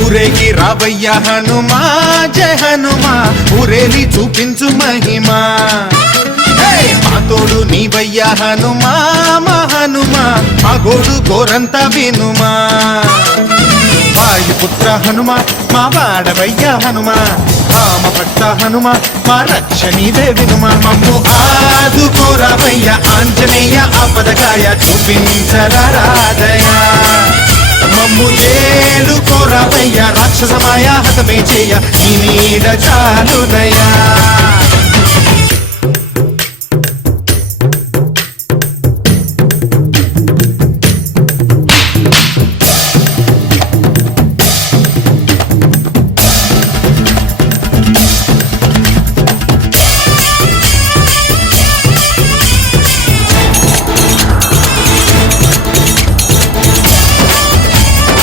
ఊరేగి రావయ్య హనుమా జయ హనుమా ఊరేలి చూపించు మహిమా మా తోడు నీవయ్య హనుమా మా హనుమా మా గోడు గోరంత వినుమా వాయుపుత్ర హనుమా మా వాడవయ్య హనుమా రామ భక్త హనుమా మా రక్షణీదే వినుమా మమ్ము ఆదుకోరావయ్య ఆంజనేయ ఆపదకాయ చూపించరాదయా మమ్ము ఏలుకోరావయ్య రాక్షసమాయ హతమే చేయ నీ నీడ చాలునయా